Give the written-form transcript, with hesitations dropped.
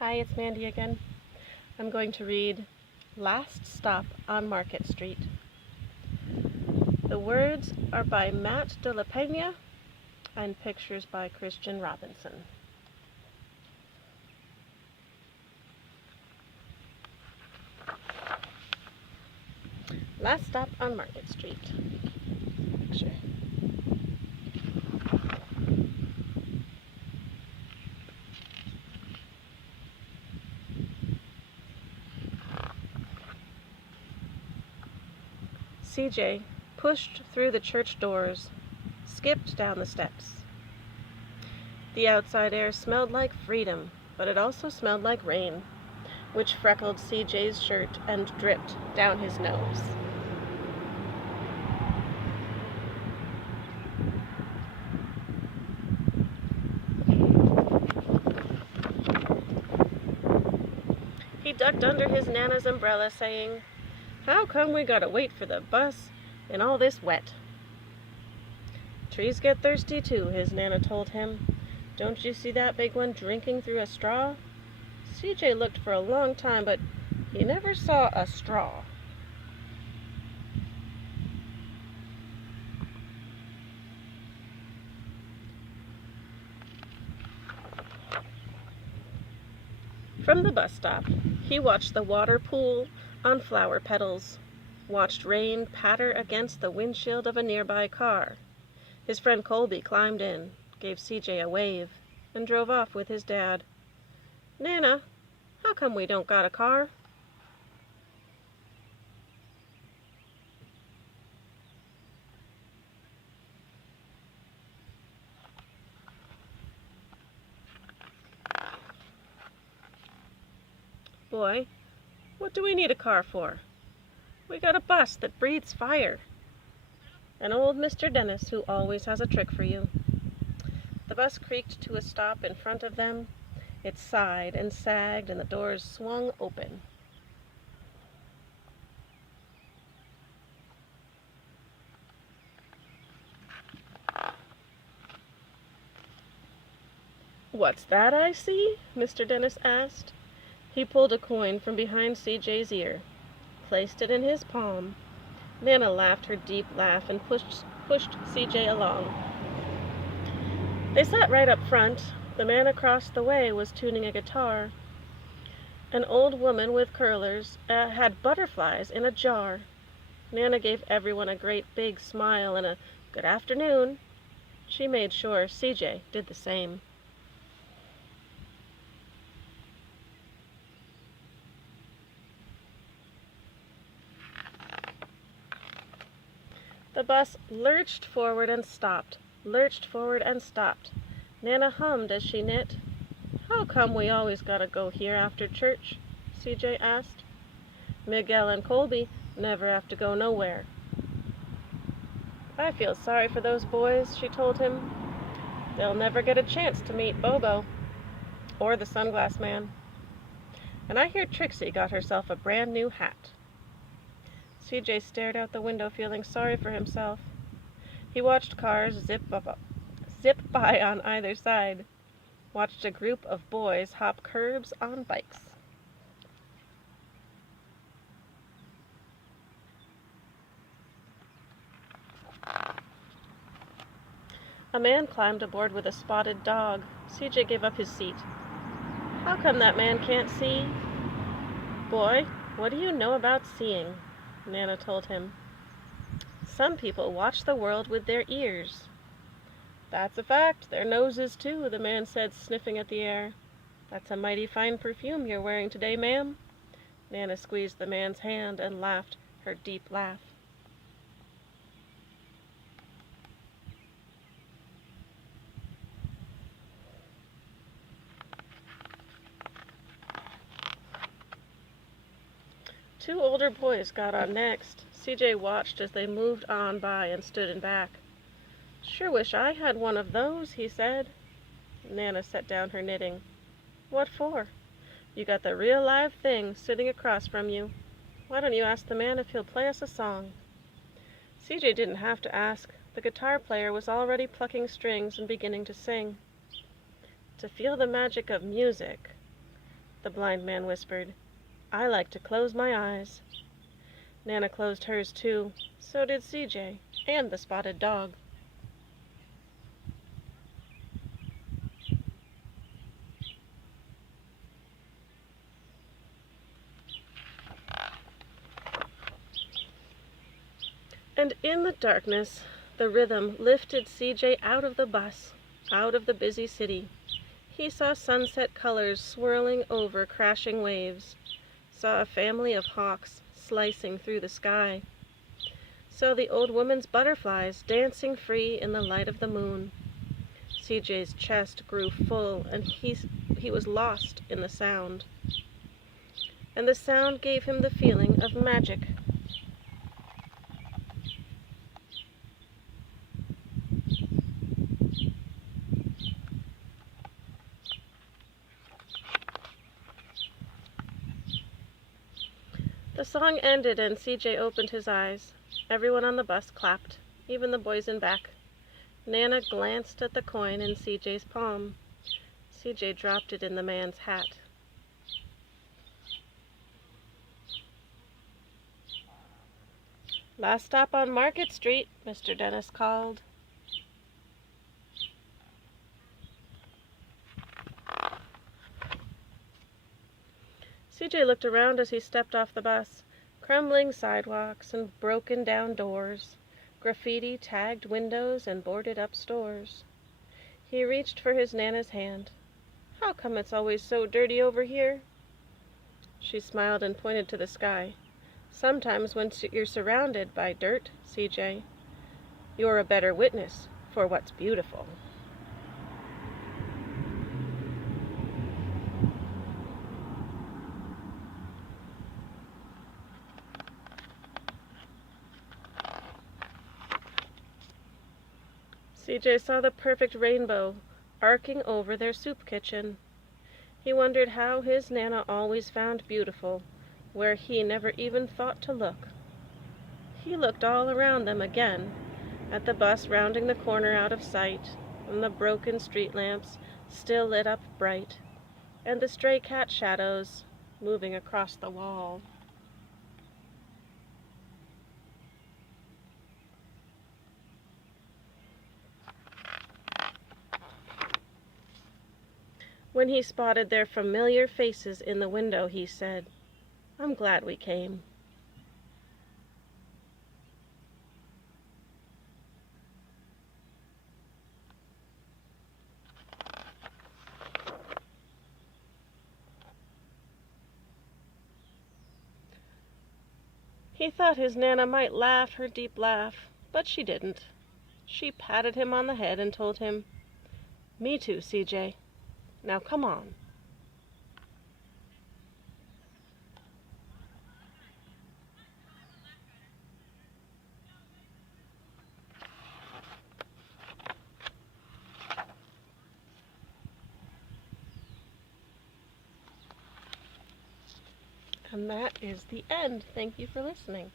Hi, it's Mandy again. I'm going to read Last Stop on Market Street. The words are by Matt de la Pena and pictures by Christian Robinson. Last Stop on Market Street. Picture. CJ pushed through the church doors, skipped down the steps. The outside air smelled like freedom, but it also smelled like rain, which freckled CJ's shirt and dripped down his nose. He ducked under his Nana's umbrella, saying, "How come we gotta wait for the bus in all this wet?" "Trees get thirsty too," his Nana told him. "Don't you see that big one drinking through a straw?" CJ looked for a long time, but he never saw a straw. From the bus stop, he watched the water pool on flower petals, watched rain patter against the windshield of a nearby car. His friend Colby climbed in, gave CJ a wave, and drove off with his dad. "Nana, how come we don't got a car?" "Boy, what do we need a car for? We got a bus that breathes fire. And old Mr. Dennis, who always has a trick for you." The bus creaked to a stop in front of them. It sighed and sagged, and the doors swung open. "What's that I see?" Mr. Dennis asked. He pulled a coin from behind CJ's ear, placed it in his palm. Nana laughed her deep laugh and pushed CJ along. They sat right up front. The man across the way was tuning a guitar. An old woman with curlers had butterflies in a jar. Nana gave everyone a great big smile and a "good afternoon." She made sure CJ did the same. The bus lurched forward and stopped, lurched forward and stopped. Nana hummed as she knit. "How come we always gotta go here after church?" CJ asked. "Miguel and Colby never have to go nowhere." "I feel sorry for those boys," she told him. "They'll never get a chance to meet Bobo, or the Sunglass Man. And I hear Trixie got herself a brand new hat." CJ stared out the window, feeling sorry for himself. He watched cars zip by on either side, watched a group of boys hop curbs on bikes. A man climbed aboard with a spotted dog. CJ gave up his seat. "How come that man can't see?" "Boy, what do you know about seeing?" Nana told him. "Some people watch the world with their ears." "That's a fact. Their noses, too," the man said, sniffing at the air. "That's a mighty fine perfume you're wearing today, ma'am." Nana squeezed the man's hand and laughed her deep laugh. Two older boys got on next. CJ watched as they moved on by and stood in back. "Sure wish I had one of those," he said. Nana set down her knitting. "What for?" "You got the real live thing sitting across from you. Why don't you ask the man if he'll play us a song?" CJ didn't have to ask. The guitar player was already plucking strings and beginning to sing. To feel the magic of music, the blind man whispered. "I like to close my eyes." Nana closed hers too. So did CJ, and the spotted dog. And in the darkness, the rhythm lifted CJ out of the bus, out of the busy city. He saw sunset colors swirling over crashing waves, saw a family of hawks slicing through the sky, saw the old woman's butterflies dancing free in the light of the moon. CJ's chest grew full, and he was lost in the sound. And the sound gave him the feeling of magic. The song ended and CJ opened his eyes. Everyone on the bus clapped, even the boys in back. Nana glanced at the coin in CJ's palm. CJ dropped it in the man's hat. "Last stop on Market Street," Mr. Dennis called. CJ looked around as he stepped off the bus. Crumbling sidewalks and broken down doors, graffiti tagged windows and boarded up stores. He reached for his Nana's hand. "How come it's always so dirty over here?" She smiled and pointed to the sky. "Sometimes when you're surrounded by dirt, CJ, you're a better witness for what's beautiful." CJ saw the perfect rainbow arcing over their soup kitchen. He wondered how his Nana always found beautiful where he never even thought to look. He looked all around them again, at the bus rounding the corner out of sight, and the broken street lamps still lit up bright, and the stray cat shadows moving across the wall. When he spotted their familiar faces in the window, he said, "I'm glad we came." He thought his Nana might laugh her deep laugh, but she didn't. She patted him on the head and told him, "Me too, CJ. Now come on." And that is the end. Thank you for listening.